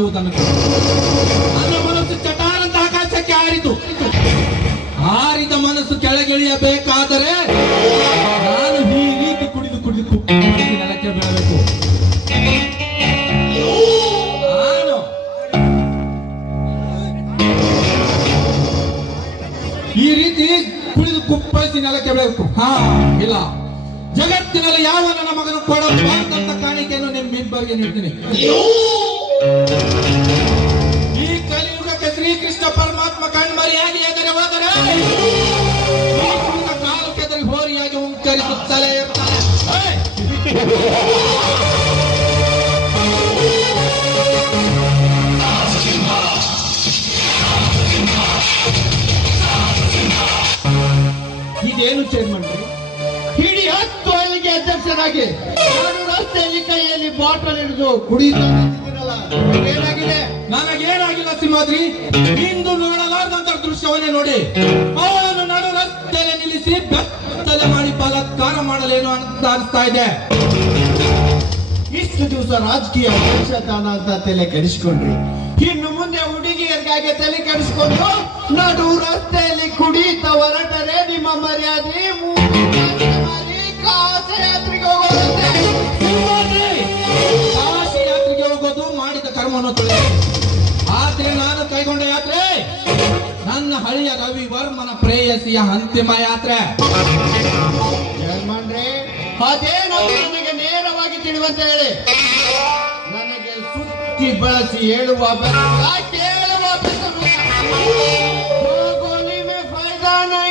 ಮಾಡುವುದನ್ನು ನನ್ನ ಮನಸ್ಸು ಚಟಾರಂತ ಆಕಾಶಕ್ಕೆ ಹಾರಿತು. ಹಾರಿದ ಮನಸ್ಸು ಕೆಳಗಿಳಿಯಬೇಕಾದರೆ ನಾನು ಈ ರೀತಿ ಕುಡಿದು ಕುಡಿದು ನೆಲಕ್ಕೆ ಬೀಳಬೇಕು. ನಾನು ಈ ರೀತಿ ಕುಡಿದು ಕುಪ್ಪಳಿಸಿ ನೆಲಕ್ಕೆ ಬೀಳಬೇಕು. ಇಲ್ಲ, ಜಗತ್ತಿನಲ್ಲಿ ಯಾವ ನನ್ನ ಮಗನು ಕೊಡಬಾರ್ದಂತ ಕಾಣಿಕೆಯನ್ನು ನಿಮ್ಮಿಬ್ಬರಿಗೆ ನೀಡ್ತೀನಿ. ಈ ಕಲಿಯುಗಕ್ಕೆ ಶ್ರೀಕೃಷ್ಣ ಪರಮಾತ್ಮ ಕಣ್ಮರಿಯಾಗಿ ಎದುರು ಹೋದರೆ ಕಾಲು ಕೆದರಿ ಹೋರಿಯಾಗಿ ಉಂಕರಿಸುತ್ತಲೇ ಇರ್ತಾನೆ. ಇದೇನು ಚೇರ್ಮನ್ ರೀ? ಇಡೀ 10 ಅಲ್ಲಿಗೆ ಅಧ್ಯಕ್ಷರಾಗಿ ನಾನು ರಸ್ತೆಯಲ್ಲಿ ಕೈಯಲ್ಲಿ ಬಾಟಲ್ ಹಿಡಿದು ಕುಡಿಯುತ್ತಿದ್ದೀರಲ್ಲ, ಏನಾಗಿದೆ? ನನಗೇನಾಗಿಲ್ಲ ಸಿಂಹಾದ್ರಿ. ಇಂದು ನೋಡಲಾರ್ದಂತ ದೃಶ್ಯವನ್ನೇ ನೋಡಿ ಅವನನ್ನು ನಡು ರಸ್ತೆಯಲ್ಲಿ ನಿಲ್ಲಿಸಿ ಬೆತ್ತಲೆ ಮಾಡಿ ಬಲಾತ್ಕಾರ ಮಾಡಲೇನು ಅಂತ ಅನಿಸ್ತಾ ಇದೆ. ಇಷ್ಟು ದಿವಸ ರಾಜಕೀಯ ವೇಷಧಾನ ಅಂತ ತಲೆ ಕೆಡಿಸ್ಕೊಂಡ್ರಿ, ಇನ್ನು ಮುಂದೆ ಹುಡುಗಿಯರಿಗಾಗಿ ತಲೆ ಕೆಡಿಸ್ಕೊಂಡು ನಡು ರಸ್ತೆಯಲ್ಲಿ ಕುಡಿತ ಹೊರಟರೆ ನಿಮ್ಮ ಮರ್ಯಾದೆ ಕಾಶಿ ಯಾತ್ರೆಗೆ ಹೋಗೋದಂತೆ. ಕಾಶಿ ಯಾತ್ರೆಗೆ ಹೋಗೋದು ಮಾಡಿದ ಕರ್ಮವನ್ನು ತೊಳೆದು, ಆದ್ರೆ ನಾನು ಕೈಗೊಂಡ ಯಾತ್ರೆ ನನ್ನ ಹಳೆಯ ರವಿ ವರ್ಮನ ಪ್ರೇಯಸಿಯ ಅಂತಿಮ ಯಾತ್ರೆ. ಅದೇನೋ ನನಗೆ ನೇರವಾಗಿ ತಿಳಿಯುವಂತ ಹೇಳಿ. ನನಗೆ ಸುತ್ತಿ ಬಳಸಿ ಹೇಳುವ ಕೇಳುವ ಗೋಲಿ ಮೇ ಫೈದಾ ನೈ,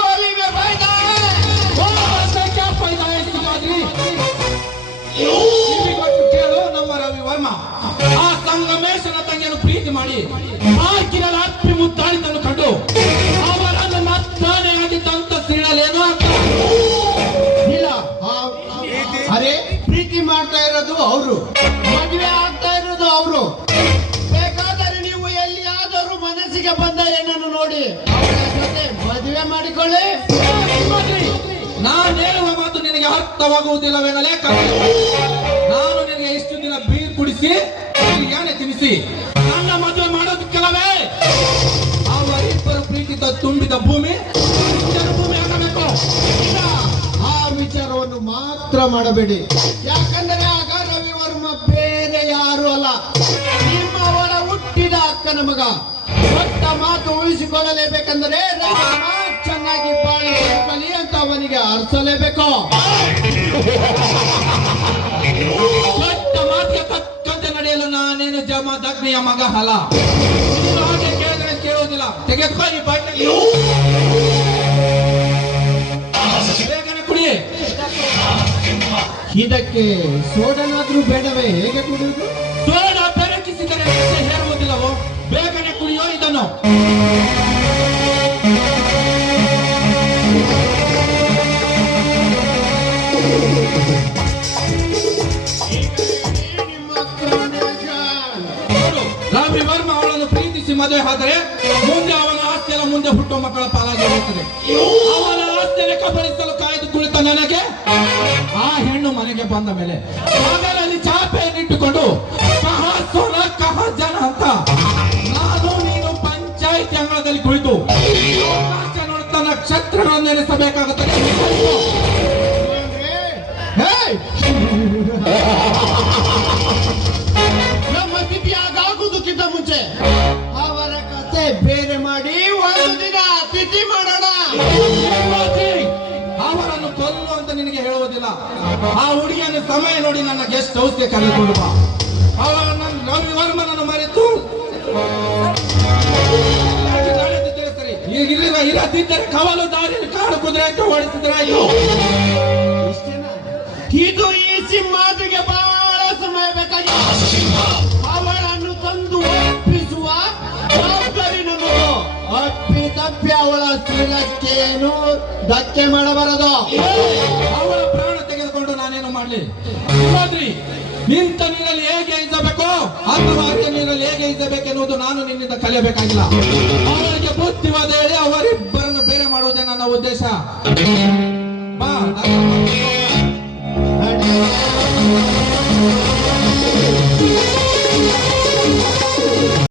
ಗೋಲಿ ಮೇ ಫೈದಾ ಕೇಳು. ನಮ್ಮ ರವಿ ವರ್ಮ ಆ ಸಂಗಮೇಶನ ತಂಗಿಯನ್ನು ಪ್ರೀತಿ ಮಾಡಿ ಆಕಿನಲ್ಲಿ ಅಪ್ಪಿ ಮುದ್ದಾಡಿದ್ದನ್ನು ಕಂಡು ಅವರನ್ನು ಮತ್ತಾನೆ ಆಗಿದ್ದಂತ ಸೀಳಲೇನು ಅಂತ. ಇಲ್ಲ, ಅರೆ ಪ್ರೀತಿ ಮಾಡ್ತಾ ಇರೋದು ಅವರು, ಮದುವೆ ಆಗ್ತಾ ಇರೋದು ಅವರು. ಬೇಕಾದರೆ ನೀವು ಎಲ್ಲಿಯಾದರೂ ಮನಸ್ಸಿಗೆ ಬಂದ ಏನನ್ನು ನೋಡಿ ಅವರ ಜೊತೆ ಮದುವೆ ಮಾಡಿಕೊಳ್ಳಿ. ನಾನು ಹೇಳುವ ಮಾತು ನಿನಗೆ ಅರ್ಥವಾಗುವುದಿಲ್ಲವೇನಲೇ? ನಾನು ನಿನಗೆ ಇಷ್ಟು ದಿನ ಬೀರ್ ಕುಡಿಸಿ ಬಿರಿಯಾನಿ ತಿನ್ನಿಸಿ ನನ್ನ ಮದುವೆ ಮಾಡೋದಕ್ಕೆಲ್ಲವೇ ಅವರಿಬ್ಬರು ಪ್ರೀತಿ ತುಂಬಿದ ಭೂಮಿ ಆಗಬೇಕು. ಆ ವಿಚಾರವನ್ನು ಮಾತ್ರ ಮಾಡಬೇಡಿ, ಯಾಕಂದರೆ ಆಗ ರವಿ ವರ್ಮ ಬೇರೆ ಯಾರು ಅಲ್ಲ, ನಿಮ್ಮ ಅವಳ ಹುಟ್ಟಿದ ಅಕ್ಕನ ಮಗ. ಕೊಟ್ಟ ಮಾತು ಉಳಿಸಿಕೊಳ್ಳಲೇಬೇಕಂದರೆ ಚೆನ್ನಾಗಿ ಬಾಳಿ ಬದುಕಲಿ ಅಂತ ಅವನಿಗೆ ಅರ್ಸಲೇಬೇಕು. ಕೊಟ್ಟ ಮಾತಿಗೆ ತಕ್ಕಂತೆ ನಡೆಯಲು ನಾನೇನು ಜಮದಗ್ನಿಯ ಮಗ ಅಲ್ಲ. ಹಾಗೆ ಕೇಳಿದ್ರೆ ಕೇಳೋದಿಲ್ಲ. ತೆಗೆದುಕೊಳ್ಳಿ ಬಾಟಲಿ, ಬೇಗನೆ ಕುಡಿ. ಇದಕ್ಕೆ ಸೋಡನಾದ್ರೂ ಬೇಡವೇ? ಹೇಗೆ ಕುಡಿಯುವುದು? ಸೋಡಾ ಬೆರಕಿಸಿದರೆ ಹೇರುವುದಿಲ್ಲವೋ? ಬೇಗನೆ ಕುಡಿಯೋ ಇದನ್ನು. ರವಿ ವರ್ಮ ಅವಳನ್ನು ಪ್ರೀತಿಸಿ ಮದುವೆ ಆದರೆ ಮುಂದೆ ಅವನ ಆಸ್ತಿಯಲ್ಲ ಮುಂದೆ ಹುಟ್ಟುವ ಮಕ್ಕಳ ಪಾಲಾಗಿ ಹೋಗುತ್ತದೆ. ಅವನ ಆಸ್ತಿಯನ್ನು ಕಬಳಿಸಲು ಕಾಯ್ದು ಕುಳಿತ ನನಗೆ ಆ ಹೆಣ್ಣು ಮನೆಗೆ ಬಂದ ಮೇಲೆ ಮಗನಲ್ಲಿ ಚಾಪೆಯನ್ನಿಟ್ಟುಕೊಂಡು ಕಹ ಸೋನ ಕಹ ಜನ ಅಂತ ನಾನು ನೀನು ಪಂಚಾಯಿತಿ ಅಂಗಳದಲ್ಲಿ ಕುಳಿತು ನೋಡುತ್ತಾ ನಕ್ಷತ್ರಗಳನ್ನು ಎನಿಸಬೇಕಾಗುತ್ತದೆ. ನಮ್ಮ ಸ್ಥಿತಿ ಆಗುವುದಕ್ಕಿಂತ ಮುಂಚೆ ಅವರ ಕತೆ ಬೇರೆ ಮಾಡಿ ಒಂದು ದಿನ ತಿಥಿ ಮಾಡೋಣ. ಅವರನ್ನು ಕೊಲ್ಲು ಅಂತ ನಿನಗೆ ಹೇಳುವುದಿಲ್ಲ. ಆ ಹುಡುಗಿಯನ್ನು ಸಮಯ ನೋಡಿ ನನ್ನ ಗೆಸ್ಟ್ ಹೌಸ್ಗೆ ಕರೆದುಕೊಂಡು ಬಾ. ಅವರನ್ನು ರವಿ ವರ್ಮನನ್ನು ಮರೆತು ನಡೆದಿದ್ದರೆ ಸರಿ, ಇರದಿದ್ದರೆ ಕವಲು ದಾರಿಯಲ್ಲಿ ಕಾಡು ಕುದುರೆ ಅಂತ ಓಡಿಸಿದ್ರೆ ಆಯ್ತು. ಇದು ಈ ಸಿಂಹಾದ್ರಿಗೆ ಬಹಳ ಸಮಯ ಬೇಕಾಗಿದೆ. ಅವಳನ್ನು ತಂದು ಒಪ್ಪಿಸುವ ಜವಾಬ್ದಾರಿ ನನ್ನದು. ಅಪ್ಪಿ ತಪ್ಪಿ ಅವಳ ಸ್ಥಿರಕ್ಕೇನು ಧಕ್ಕೆ ಮಾಡಬಾರದು. ಅವಳ ಪ್ರಾಣ ತೆಗೆದುಕೊಂಡು ನಾನೇನು ಮಾಡ್ಲಿ? ನಿಂತ ನೀರಲ್ಲಿ ಹೇಗೆ ಇಸಬೇಕೋ ಅಥವಾ ಅರಿಯ ನೀರಲ್ಲಿ ಹೇಗೆ ಇಸಬೇಕೆನ್ನುವುದು ನಾನು ನಿನ್ನಿಂದ ಕಲಿಯಬೇಕಾಗಿಲ್ಲ. ಅವರಿಗೆ ಬುದ್ಧಿವಾದ ಹೇಳಿ ಅವರಿಬ್ಬರನ್ನು ಬೇರೆ ಮಾಡುವುದೇ ನನ್ನ ಉದ್ದೇಶ.